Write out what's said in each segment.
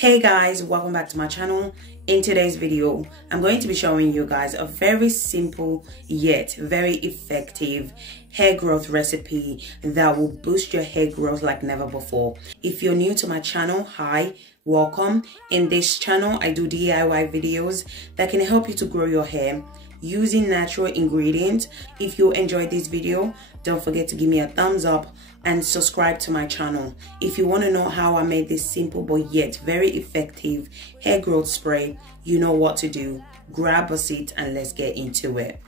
Hey guys, welcome back to my channel. In today's video, I'm going to be showing you guys a very simple yet very effective hair growth recipe that will boost your hair growth like never before. If you're new to my channel, hi, welcome. In this channel, I do DIY videos that can help you to grow your hair using natural ingredients. If you enjoyed this video, don't forget to give me a thumbs up and subscribe to my channel. If you want to know how I made this simple but yet very effective hair growth spray, you know what to do. Grab a seat and let's get into it.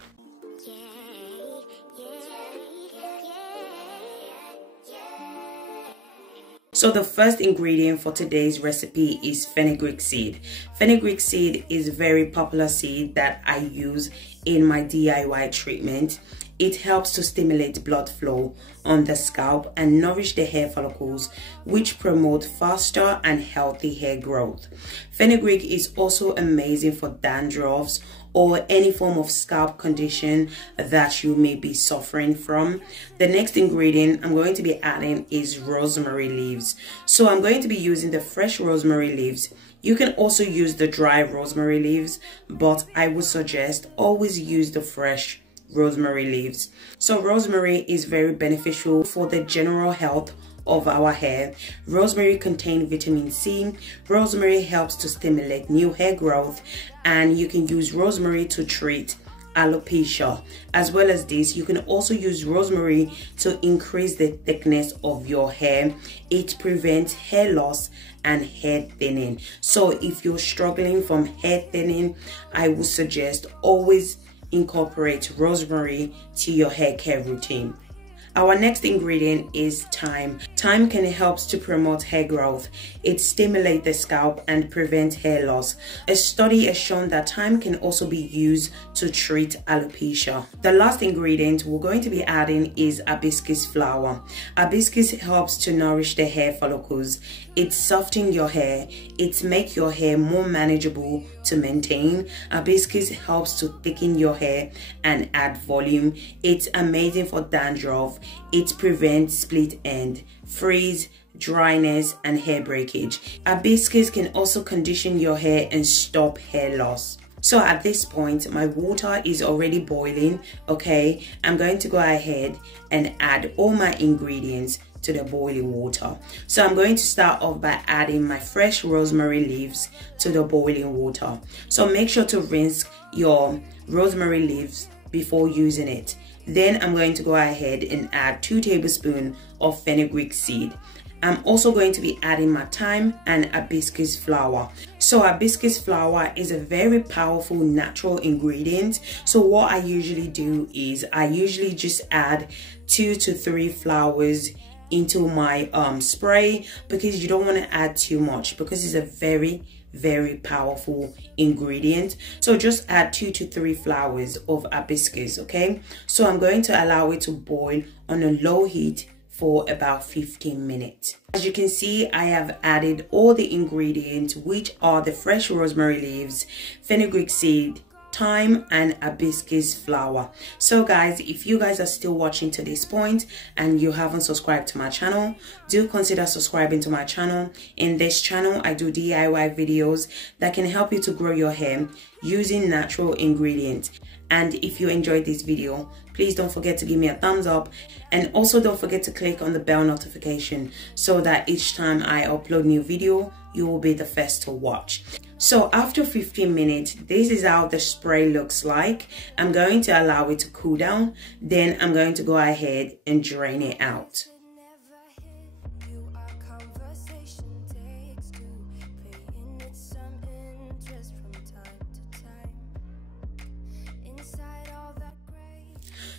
So the first ingredient for today's recipe is fenugreek seed. Fenugreek seed is a very popular seed that I use in my DIY treatment. It helps to stimulate blood flow on the scalp and nourish the hair follicles, which promote faster and healthy hair growth. Fenugreek is also amazing for dandruffs or any form of scalp condition that you may be suffering from. The next ingredient I'm going to be adding is rosemary leaves. So I'm going to be using the fresh rosemary leaves. You can also use the dry rosemary leaves, but I would suggest always use the fresh rosemary leaves. So rosemary is very beneficial for the general health of our hair. Rosemary contains vitamin C. Rosemary helps to stimulate new hair growth, and you can use rosemary to treat alopecia. As well as this, you can also use rosemary to increase the thickness of your hair. It prevents hair loss and hair thinning. So if you're struggling from hair thinning, I would suggest always incorporate rosemary to your hair care routine. Our next ingredient is thyme. Thyme can help to promote hair growth. It stimulates the scalp and prevents hair loss. A study has shown that thyme can also be used to treat alopecia. The last ingredient we're going to be adding is hibiscus flower. Hibiscus helps to nourish the hair follicles. It softens your hair. It makes your hair more manageable to maintain. Hibiscus helps to thicken your hair and add volume. It's amazing for dandruff. It prevents split end, frizz, dryness, and hair breakage. Hibiscus can also condition your hair and stop hair loss. So at this point, my water is already boiling, okay? I'm going to go ahead and add all my ingredients to the boiling water. So I'm going to start off by adding my fresh rosemary leaves to the boiling water. So make sure to rinse your rosemary leaves before using it. Then I'm going to go ahead and add 2 tablespoons of fenugreek seed. I'm also going to be adding my thyme and hibiscus flower. So hibiscus flower is a very powerful natural ingredient. So what I usually do is I usually just add 2 to 3 flowers into my spray, because you don't want to add too much because it's a very powerful ingredient. So just add 2 to 3 flowers of hibiscus, okay? So I'm going to allow it to boil on a low heat for about 15 minutes. As you can see, I have added all the ingredients, which are the fresh rosemary leaves, fenugreek seed, thyme, and hibiscus flower. So guys, if you guys are still watching to this point and you haven't subscribed to my channel, do consider subscribing to my channel. In this channel, I do DIY videos that can help you to grow your hair using natural ingredients. And if you enjoyed this video, please don't forget to give me a thumbs up, and also don't forget to click on the bell notification so that each time I upload new video, you will be the first to watch. So after 15 minutes, this is how the spray looks like. I'm going to allow it to cool down. Then I'm going to go ahead and drain it out.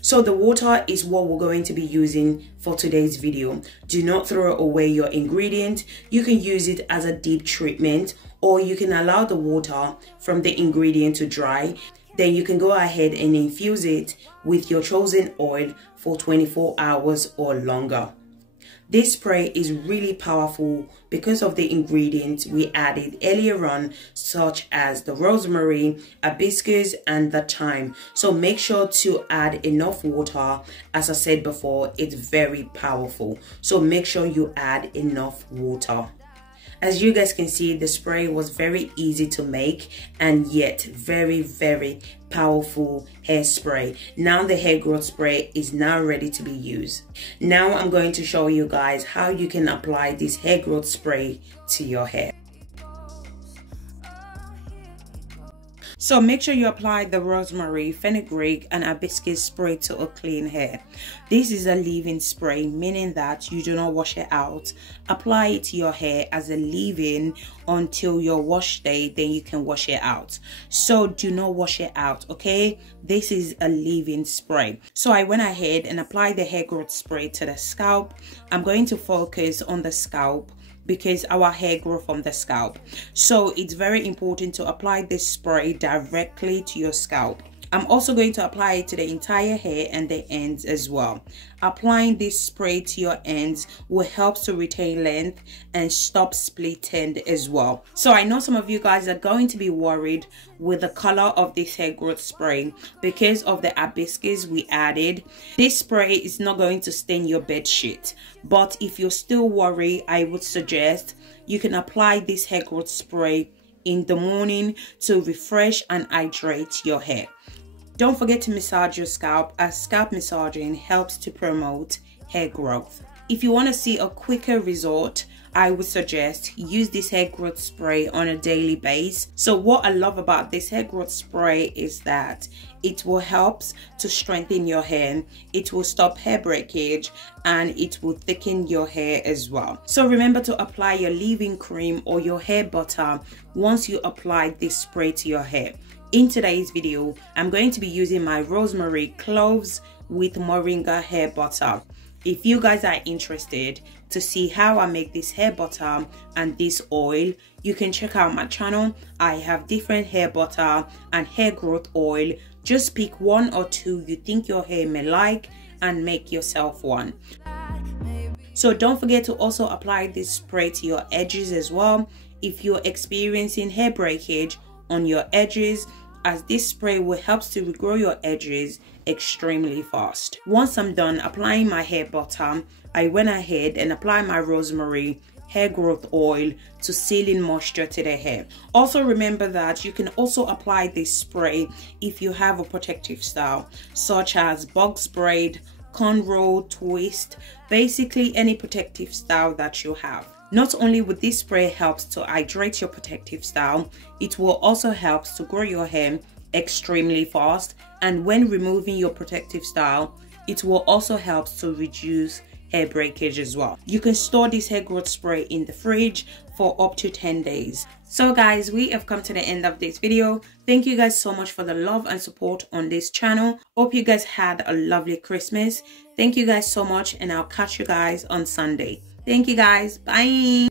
So the water is what we're going to be using for today's video. Do not throw away your ingredient. You can use it as a deep treatment, or you can allow the water from the ingredient to dry. Then you can go ahead and infuse it with your chosen oil for 24 hours or longer. This spray is really powerful because of the ingredients we added earlier on, such as the rosemary, hibiscus, and the thyme. So make sure to add enough water. As I said before, it's very powerful. So make sure you add enough water. As you guys can see, the spray was very easy to make and yet very powerful hairspray. Now the hair growth spray is now ready to be used. Now I'm going to show you guys how you can apply this hair growth spray to your hair. So make sure you apply the Rosemary, Fenugreek and Hibiscus spray to a clean hair. This is a leave-in spray, meaning that you do not wash it out. Apply it to your hair as a leave-in until your wash day, then you can wash it out. So do not wash it out, okay? This is a leave-in spray. So I went ahead and applied the hair growth spray to the scalp. I'm going to focus on the scalp because our hair grow from the scalp, so it's very important to apply this spray directly to your scalp. I'm also going to apply it to the entire hair and the ends as well. Applying this spray to your ends will help to retain length and stop split end as well. So I know some of you guys are going to be worried with the color of this hair growth spray because of the hibiscus we added. This spray is not going to stain your bed sheet, but if you're still worried, I would suggest you can apply this hair growth spray in the morning to refresh and hydrate your hair. Don't forget to massage your scalp, as scalp massaging helps to promote hair growth. If you want to see a quicker result, I would suggest use this hair growth spray on a daily basis. So what I love about this hair growth spray is that it will help to strengthen your hair, it will stop hair breakage, and it will thicken your hair as well. So remember to apply your leave-in cream or your hair butter once you apply this spray to your hair. In today's video, I'm going to be using my rosemary, cloves with moringa hair butter. If you guys are interested to see how I make this hair butter and this oil, you can check out my channel. I have different hair butter and hair growth oil. Just pick one or two you think your hair may like and make yourself one. So don't forget to also apply this spray to your edges as well if you're experiencing hair breakage on your edges, as this spray will help to regrow your edges extremely fast. Once I'm done applying my hair butter, I went ahead and applied my rosemary hair growth oil to seal in moisture to the hair. Also remember that you can also apply this spray if you have a protective style such as box braid, cornrow, twist, basically any protective style that you have. Not only will this spray helps to hydrate your protective style, it will also help to grow your hair extremely fast, and when removing your protective style, it will also help to reduce hair breakage as well. You can store this hair growth spray in the fridge for up to 10 days. So guys, we have come to the end of this video. Thank you guys so much for the love and support on this channel. Hope you guys had a lovely Christmas. Thank you guys so much, and I'll catch you guys on Sunday. Thank you guys. Bye.